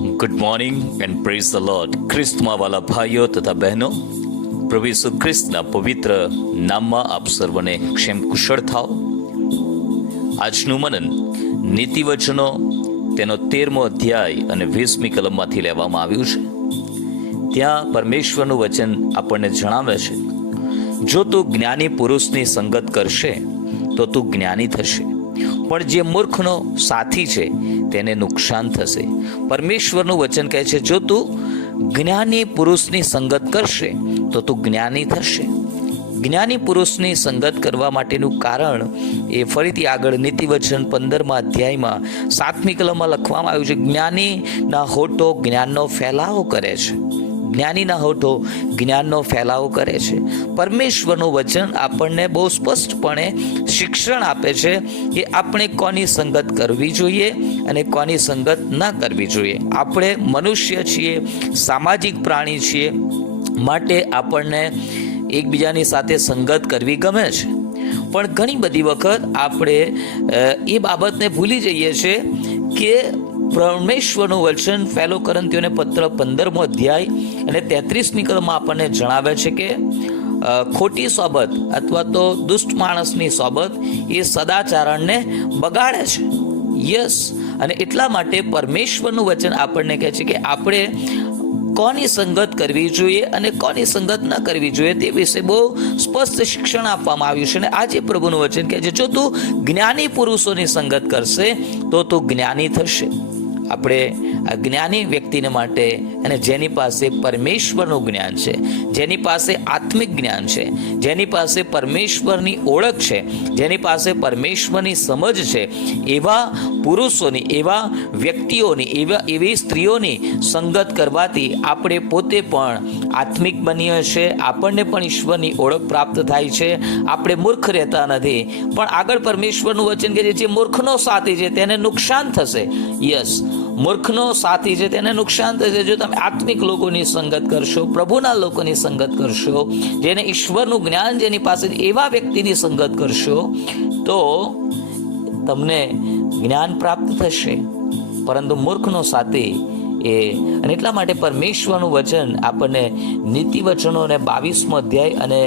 Good morning and praise the Lord. ખ્રિસ્તમાં વાલા ભાઈઓ તથા બહેનો, પ્રભુ ઈસુ ખ્રિસ્તના પવિત્ર નામમાં આપ સર્વને ક્ષેમ કુશળ થાઓ. આજનું મનન નીતિવચનો તેનો 13મો અધ્યાય અને 20મી કલમમાંથી લેવામાં આવ્યું છે. ત્યાં પરમેશ્વરનું વચન આપણને જણાવે છે, જો તું જ્ઞાની પુરુષની સંગત કરશે તો તું જ્ઞાની થશે, પણ જે મૂર્ખનો સાથી છે તેને નુકસાન થશે. પરમેશ્વરનું વચન કહે છે, જો તું જ્ઞાની પુરુષની સંગત કરશે તો તું જ્ઞાની થશે. જ્ઞાની પુરુષની સંગત કરવા માટેનું કારણ એ ફરીથી આગળ નીતિવચન 15મા અધ્યાયમાં 7મી કલમમાં લખવામાં આવ્યું છે. જ્ઞાનીના હોઠો જ્ઞાનનો ફેલાવો કરે છે. જ્ઞાનીના હોઠો જ્ઞાનનો ફેલાવો કરે છે. પરમેશ્વરનું વચન આપણને બહુ સ્પષ્ટપણે શિક્ષણ આપે છે કે આપણે કોની સંગત કરવી જોઈએ અને કોની સંગત ના કરવી જોઈએ. આપણે મનુષ્ય છીએ, સામાજિક પ્રાણી છીએ, માટે આપણને એકબીજાની સાથે સંગત કરવી ગમે છે. પણ ઘણી બધી વખત આપણે એ બાબતને ભૂલી જઈએ છીએ કે પરમેશ્વરનું વચન પહેલો કોરિન્થીયોને પત્ર 15મો અધ્યાય અને 33મી કલમમાં આપણને જણાવે છે કે ખોટી સોબત અથવા તો દુષ્ટ માણસની સોબત એ સદાચારણને બગાડે છે. યસ, અને એટલા માટે પરમેશ્વરનું વચન આપણને કહે છે કે આપણે કોની સંગત કરવી જોઈએ અને કોની સંગત ન કરવી જોઈએ તે વિશે બહુ સ્પષ્ટ શિક્ષણ આપવામાં આવ્યું છે. અને આજે પ્રભુનું વચન કહે છે, જો તું જ્ઞાની પુરુષોની સંગત કરશે તો તું જ્ઞાની થશે. આપણે આ જ્ઞાની વ્યક્તિને માટે અને જેની પાસે પરમેશ્વરનું જ્ઞાન છે, જેની પાસે આત્મિક જ્ઞાન છે, જેની પાસે પરમેશ્વરની ઓળખ છે, જેની પાસે પરમેશ્વરની સમજ છે, એવા પુરુષોની, એવા વ્યક્તિઓની, એવી સ્ત્રીઓની સંગત કરવાથી આપણે પોતે પણ આત્મિક બનીએ છીએ, આપણને પણ ઈશ્વરની ઓળખ પ્રાપ્ત થાય છે, આપણે મૂર્ખ રહેતા નથી. પણ આગળ પરમેશ્વરનું વચન કહે છે, જે મૂર્ખનો સાથી છે તેને નુકસાન થશે. યસ, મૂર્ખનો સાથી છે તેને નુકસાન થશે. જો તમે આત્મિક લોકોની સંગત કરશો, પ્રભુના લોકોની સંગત કરશો, જેને ઈશ્વરનું જ્ઞાન જેની પાસે, એવા વ્યક્તિની સંગત કરશો તો તમને જ્ઞાન પ્રાપ્ત થશે. પરંતુ મૂર્ખનો સાથી અને એટલા માટે પરમેશ્વરનું વચન આપણને નીતિવચનો અને 22મો અધ્યાય અને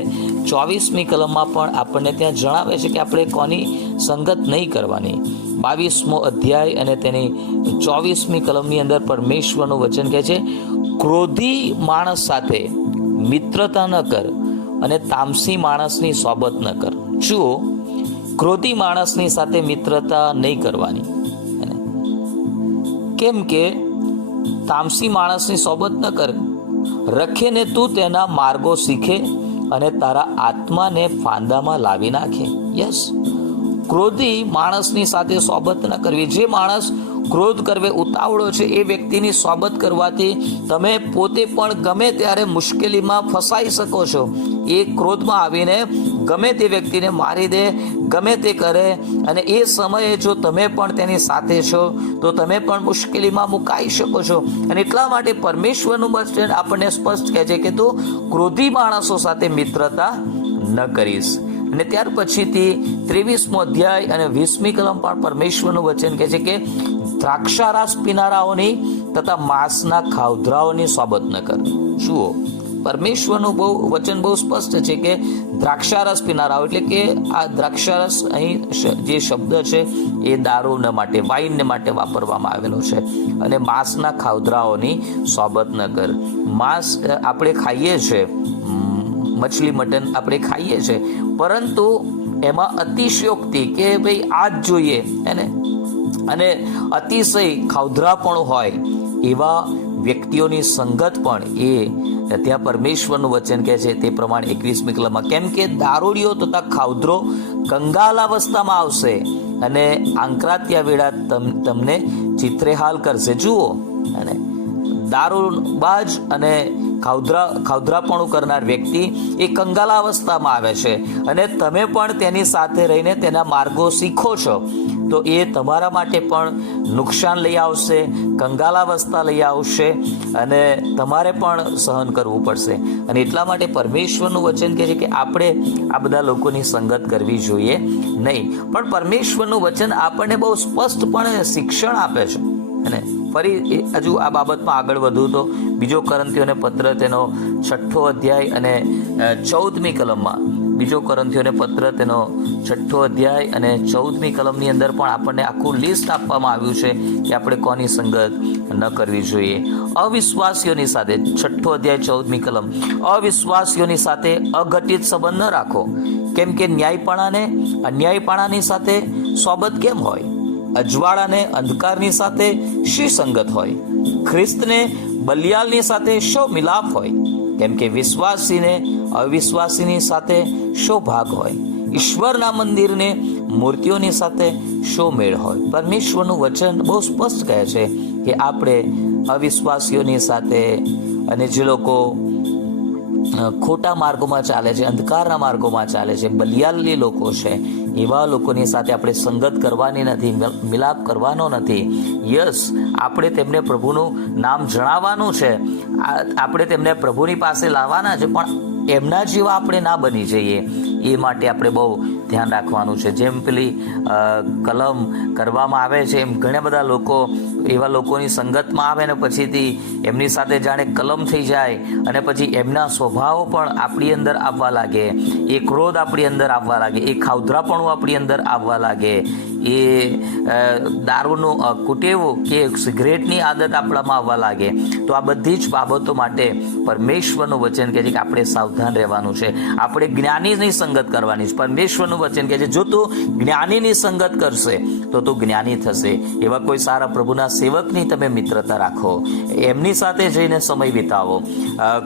24મી કલમમાં પણ આપણને ત્યાં જણાવે છે કે આપણે કોની સંગત નહીં કરવાની. 22મો અધ્યાય અને તેની 24મી કલમની અંદર પરમેશ્વરનું વચન કહે છે, ક્રોધી માણસ સાથે મિત્રતા ન કર અને તામસી માણસની સોબત ન કર. જુઓ, ક્રોધી માણસની સાથે મિત્રતા નહીં કરવાની. કેમ કે તામસી માણસની સોબત ન કર, રખે ને તું તેના માર્ગો શીખે અને તારા આત્માને ફાંદામાં લાવી નાખે. યસ, ક્રોધી માણસની સાથે સોબત ન કરવી. જે માણસ ક્રોધ કરવે ઉતાવળો છે એ વ્યક્તિની સોબત કરવાથી તમે પોતે પણ ગમે ત્યારે મુશ્કેલીમાં ફસાઈ શકો છો. એ ક્રોધમાં આવીને ગમે તે વ્યક્તિને મારી દે, ગમે તે કરે, અને એ સમયે જો તમે પણ તેની સાથે છો તો તમે પણ મુશ્કેલીમાં મુકાઈ શકો છો. અને એટલા માટે પરમેશ્વરનું વચન આપણને સ્પષ્ટ કહે છે કે તું ક્રોધી માણસો સાથે મિત્રતા ન કરીશ. અને ત્યાર પછીથી 23મો અધ્યાય અને 20મી કલમ પણ પરમેશ્વરનું વચન કહે છે કે દ્રાક્ષારસ પીનારાઓની તથા માંસના ખાવધરાઓની સોબત ન કર. જુઓ, પરમેશ્વરનું વચન બહુ સ્પષ્ટ છે કે દ્રાક્ષારસ પીનારાઓ એટલે કે આ દ્રાક્ષારસ અહીં જે શબ્દ છે એ દારૂને માટે, વાઇનને માટે વાપરવામાં આવેલો છે. અને માંસના ખાવધરાઓની સોબત ન કર. માંસ આપણે ખાઈએ છીએ, મછલી મટન આપણે ખાઈએ છીએ, પરંતુ એમાં અતિશયોક્તિ કે ભાઈ આ જ જોઈએ એને, અને અતિશય ખાવધરાપણું હોય એવા વ્યક્તિઓની સંગત પણ એ ત્યાં પરમેશ્વરનું વચન કહે છે તે પ્રમાણે 21મી કલમમાં, કેમ કે દારૂડિયો તથા ખાવધરો કંગાલાવસ્થામાં આવશે અને આંકરાત્યા વેળા તમને ચિત્રેહાલ કરશે. જુઓ, અને દારૂબાજ અને ખાવધરાપણું કરનાર વ્યક્તિ એ કંગાલાવસ્થામાં આવે છે, અને તમે પણ તેની સાથે રહીને તેના માર્ગો શીખો છો તો એ તમારા માટે પણ નુકસાન લઈ આવશે, કંગાલાવસ્થા લઈ આવશે, અને તમારે પણ સહન કરવું પડશે. અને એટલા માટે પરમેશ્વરનું વચન કહે છે કે આપણે આ બધા લોકોની સંગત કરવી જોઈએ નહીં. પણ પરમેશ્વરનું વચન આપણને બહુ સ્પષ્ટપણે શિક્ષણ આપે છે. અને ફરી હજુ આ બાબતમાં આગળ વધું તો બીજો કોરિન્થીઓને પત્ર તેનો 6 અધ્યાય અને 14મી કલમમાં, બીજો કોરિન્થીઓને પત્ર તેનો 6 અધ્યાય અને 14મી કલમની અંદર પણ આપણને આખું લિસ્ટ આપવામાં આવ્યું છે કે આપણે કોની સંગત ન કરવી જોઈએ. અવિશ્વાસીઓની સાથે, 6 અધ્યાય 14મી કલમ, અવિશ્વાસીઓની સાથે અઘટિત સંબંધ ન રાખો, કેમ કે ન્યાયપણાને અન્યાયપણાની સાથે સોબત કેમ હોય? અજવાળાને અંધકારની સાથે શી સંગત હોય? ખ્રિસ્તને બલિયાલની સાથે શો મિલાપ હોય? કેમ કે વિશ્વાસીને અવિશ્વાસીની સાથે શો ભાગ હોય? ઈશ્વરના મંદિરને મૂર્તિઓની સાથે શો મેળ હોય? પરમેશ્વરનું વચન બહુ સ્પષ્ટ કહે છે કે આપણે અવિશ્વાસીઓની સાથે અને જે લોકો ખોટા માર્ગોમાં ચાલે છે, અંધકારના માર્ગોમાં ચાલે છે, બલિયાલી લોકો છે, એવા લોકોની સાથે આપણે સંગત કરવાની નથી, મિલાપ કરવાનો નથી. યસ, આપણે તેમને પ્રભુનું નામ જણાવવાનું છે, આપણે તેમને પ્રભુની પાસે લાવવાના છે, પણ એમના જેવા આપણે ના બની જઈએ એ માટે આપણે બહુ ધ્યાન રાખવાનું છે. જેમ પેલી કલમ કરવામાં આવે છે, એમ ઘણા બધા લોકો એવા લોકોની સંગતમાં આવે ને પછીથી એમની સાથે જાણે કલમ થઈ જાય અને પછી એમના સ્વભાવો પણ આપણી અંદર આવવા લાગે, એ ક્રોધ આપણી અંદર આવવા લાગે, એ ખાઉધરાપણું આપણી અંદર આવવા લાગે, એ દારૂનું કુટેવું કે સિગરેટની આદત આપણામાં આવવા લાગે. તો આ બધી જ બાબતો માટે પરમેશ્વરનું વચન કહે છે કે આપણે સાવધાન રહેવાનું છે, આપણે જ્ઞાનીની સંગત કરવાની છે. પરમેશ્વરનું વચન કહે છે જો તું જ્ઞાનીની સંગત કરશે તો તું જ્ઞાની થશે. એવા કોઈ સારા પ્રભુના સેવકની તમે મિત્રતા રાખો, એમની સાથે જઈને સમય વિતાવો,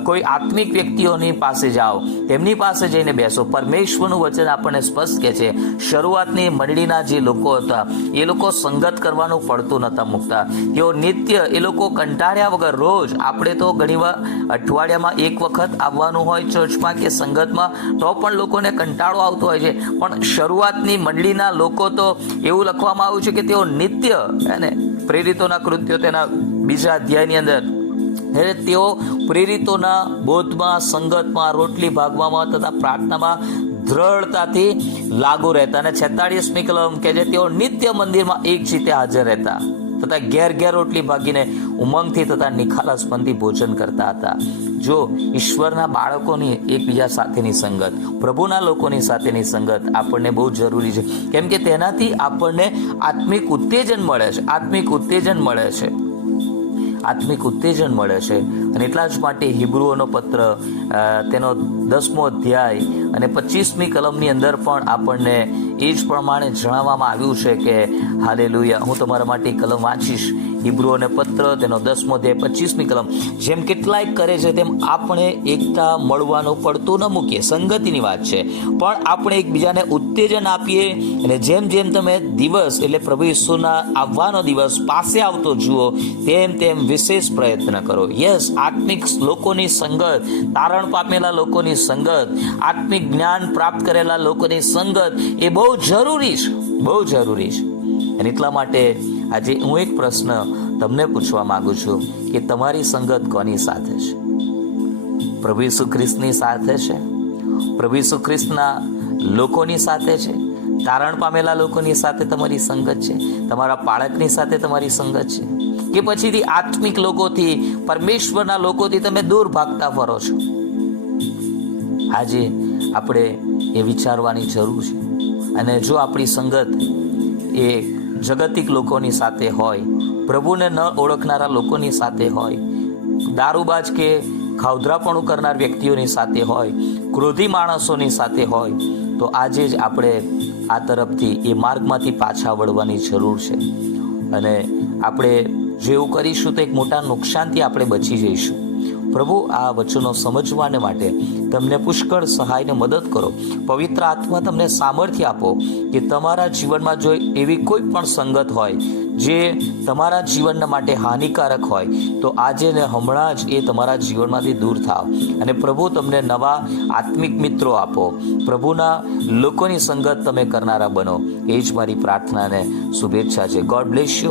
કોઈ આત્મિક વ્યક્તિઓની પાસે જાઓ, તેમની પાસે જઈને બેસો. પરમેશ્વરનું વચન આપણને સ્પષ્ટ કહે છે શરૂઆતની મંડળીના જે લોકો હતા એ લોકો સંગત કરવાનું પડતું નતા મૂકતા, તેઓ નિત્ય, એ લોકો કંટાળ્યા વગર રોજ, આપણે તો ઘણીવાર અઠવાડિયામાં એક વખત આવવાનું હોય ચર્ચમાં કે સંગતમાં, તો પણ લોકોને કંટાળો આવતો હોય છે. પણ શરૂઆતની મંડળીના લોકો તો એવું લખવામાં આવ્યું છે કે તેઓ નિત્ય, અને પ્રેરિતોના કૃત્યો તેના 2 અધ્યાયની અંદર, તેઓ પ્રેરિતોના બોધમાં, સંગતમાં, રોટલી ભાગવામાં તથા પ્રાર્થનામાં દ્રઢતાથી લાગુ રહેતા. અને 46મી કલમ કે જે તેઓ નિત્ય મંદિરમાં એક ચિત્તે હાજર રહેતા તથા ઘેર ઘેર રોટલી ભાગીને ઉમંગથી તથા નિખાલસપણથી ભોજન કરતા હતા. જો ઈશ્વરના બાળકોની એકબીજા સાથેની સંગત, પ્રભુના લોકોની સાથેની સંગત આપણને બહુ જરૂરી છે, કેમ કે તેનાથી આપણને આત્મિક ઉત્તેજન મળે છે, આત્મિક ઉત્તેજન મળે છે. અને એટલા જ માટે હિબ્રુઓનો પત્ર તેનો 10મો અધ્યાય અને 25મી કલમની અંદર પણ આપણને એ જ પ્રમાણે જણાવવામાં આવ્યું છે કે હાલેલુયા. હું તમારા માટે કલમ વાંચીશ, હિબ્રુઓને પત્ર તેનો 10મો અધ્યાય 25મી કલમ. જેમ કેટલાય કરે છે તેમ આપણે એકતા મળવાનું પડતું ન મૂકીએ, સંગતિની વાત છે, પણ આપણે એકબીજાને ઉત્તેજન આપીએ. અને જેમ જેમ તમે દિવસ એટલે પ્રભુ ઈસુના આવવાનો દિવસ પાસે આવતો જુઓ તેમ તેમ વિશેષ પ્રયત્ન કરો. યસ, આત્મિક લોકોની સંગત, તારણ પામેલા લોકોની સંગત, આત્મિક જ્ઞાન પ્રાપ્ત કરેલા લોકોની સંગત એ બહુ જરૂરી છે, બહુ જરૂરી છે. અને એટલા માટે આજે હું એક પ્રશ્ન તમને પૂછવા માંગુ છું કે તમારી સંગત કોની સાથે છે? પ્રભુ ઈસુ ખ્રિસ્તની સાથે છે? પ્રભુ ઈસુ ખ્રિસ્તના લોકોની સાથે છે? તારણ પામેલા લોકોની સાથે તમારી સંગત છે? તમારા બાળકની સાથે તમારી સંગત છે? કે પછીથી આત્મિક લોકોથી, પરમેશ્વરના લોકોથી તમે દૂર ભાગતા ફરો છો? આજે આપણે એ વિચારવાની જરૂર છે. અને જો આપણી સંગત એ જગતિક લોકોની સાથે હોય, પ્રભુને ન ઓળખનારા લોકોની સાથે હોય, દારૂબાજ કે ખાઉધરાપણું કરનાર વ્યક્તિઓની સાથે હોય, ક્રોધી માણસોની સાથે હોય, તો આજે જ આપણે આ તરફથી એ માર્ગમાંથી પાછા વળવાની જરૂર છે. અને આપણે જેવું કરીશું તો એક મોટા નુકસાનથી આપણે બચી જઈશું. પ્રભુ આ વચનો સમજવાને માટે તમને પુષ્કળ સહાયને મદદ કરો. પવિત્ર આત્મા તમને સામર્થ્ય આપો કે તમારા જીવનમાં જો એવી કોઈ પણ સંગત હોય જે તમારા જીવનના માટે હાનિકારક હોય તો આજે ને હમણાં જ એ તમારા જીવનમાંથી દૂર થાવ અને પ્રભુ તમને નવા આત્મિક મિત્રો આપો. પ્રભુના લોકોની સંગત તમે કરનારા બનો. એ જ મારી પ્રાર્થના અને શુભેચ્છા છે. God bless you.